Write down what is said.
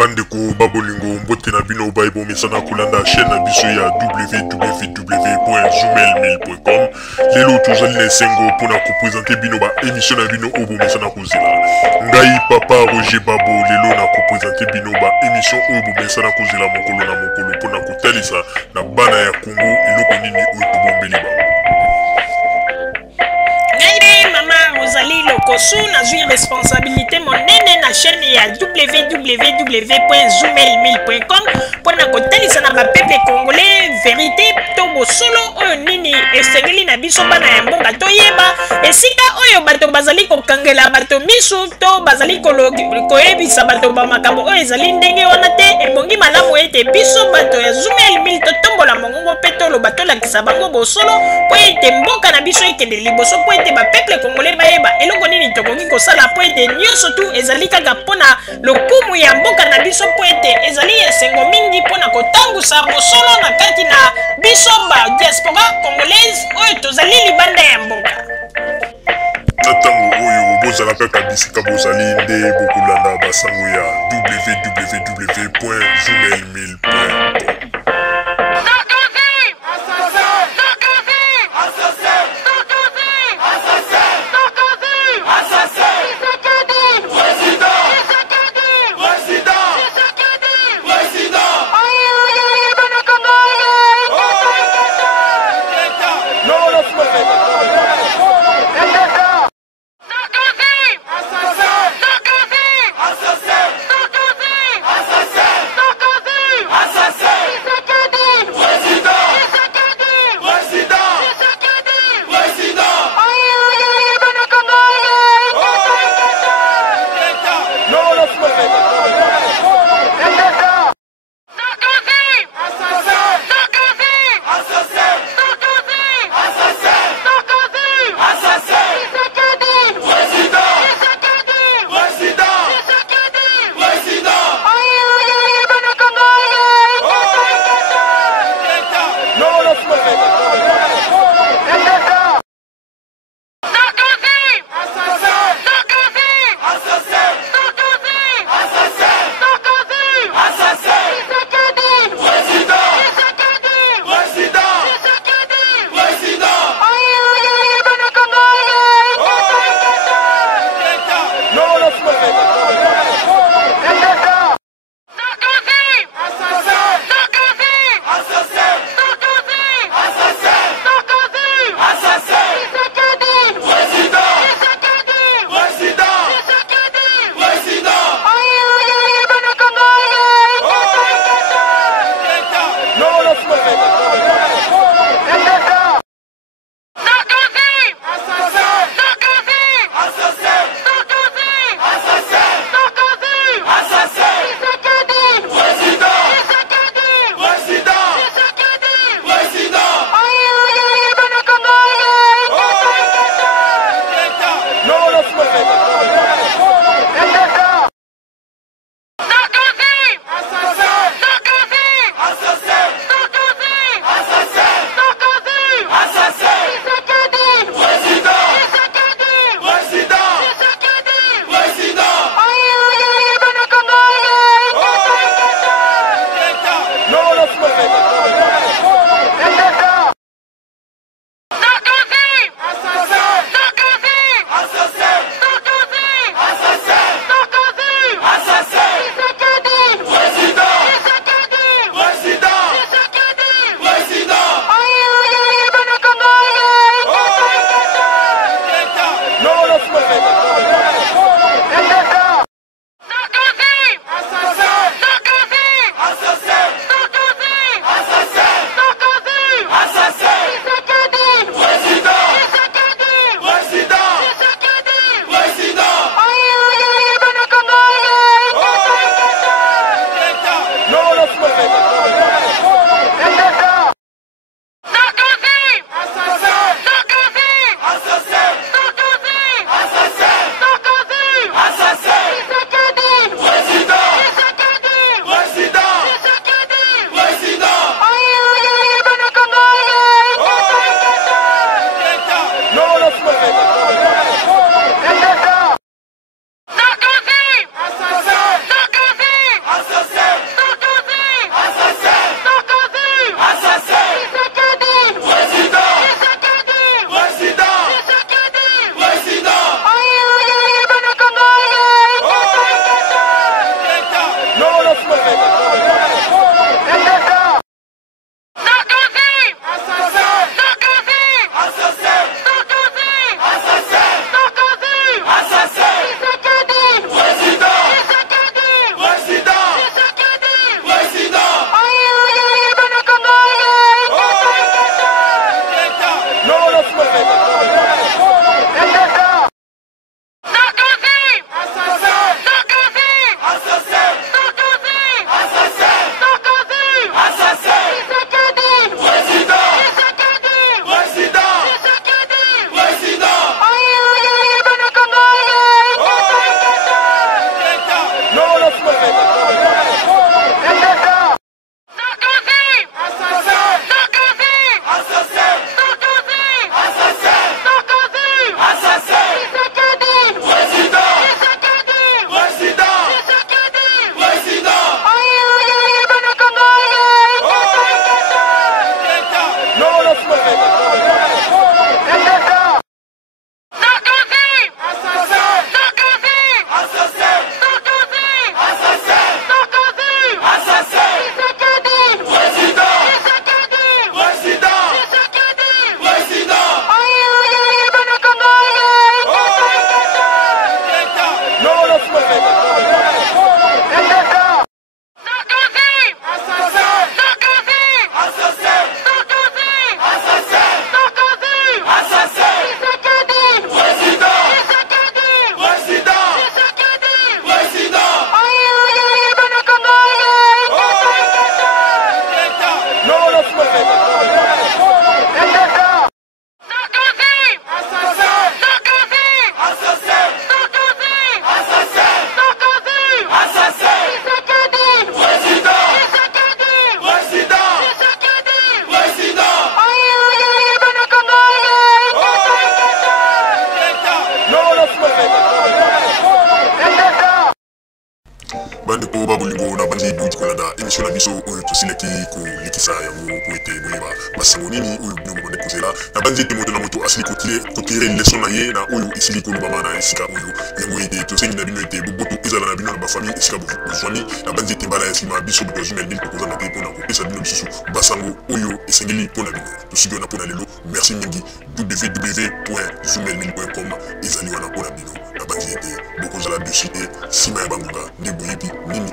Bandeko babolingo mbote na bino baibo mesana kulanda chaîne na biso ya www.zoomel1000.com. Lelo tozali na esengo pona ko présenter bino ba émission na bino obo mesana kozela. Ngai papa Roger Babo lelo na ko présenter bino ba émission obo mesana kozela mokolo na mokolo pona kotalisa na bana ya Congo eloko nini oyo tobombeli ba. Rosalie Lokosu na zui responsabilité monene na chaîne ya www.zoomel1000.com pour na kotalisa na peuple congolais vérité to bosolo oyo nini esengeli na biso bana ya mboka toyeba esika oyo bato bazali kokangela bato misu to bazali koyebisa bato ba makambo oyo ezali ndenge wana te ebongi malamu ete biso bato ya Zoomel 1000 totombola mongongo pe toloba tolakisa bango bosolo po ete mboka na biso ekende liboso po ete ba peuple congolais bayeba eloko nini tokoki kosala po ete nyonso tu ezali kaka mpona lokumu ya mboka na biso po ete ezali esengo mingi mpona kotangusa bosolo na kati na biso ba diaspora congolaise oyo tozali libanda ya mboka. Na ntango oyo bozalaka kabisika bozali nde bokolanda basango ya www.zoomel1000.com. Assassin! bandeko babolingo na bandi boyiti kolanda émission na biso oyo tosilaki kolikisa yango po ete boyeba basango nini oyo bino bomande kozela na bandi ete moto na moto asili kotire leson na ye na oyo esili kolobama na esika oyo yango ete tosengi na bino ete boboto ezala na bino na bafamille esika bozwami na bandi ete mbala ya nsima biso bokozumela nini tokozanga te mpona kopesa bino lisusu basango oyo esengeli mpona bino tosiki wana mpona lelo merci mingi www.zumelmin.com ezali wana mpona bino na bandi ete bokozala dessus te nsima ya bangonga nde boyebi nini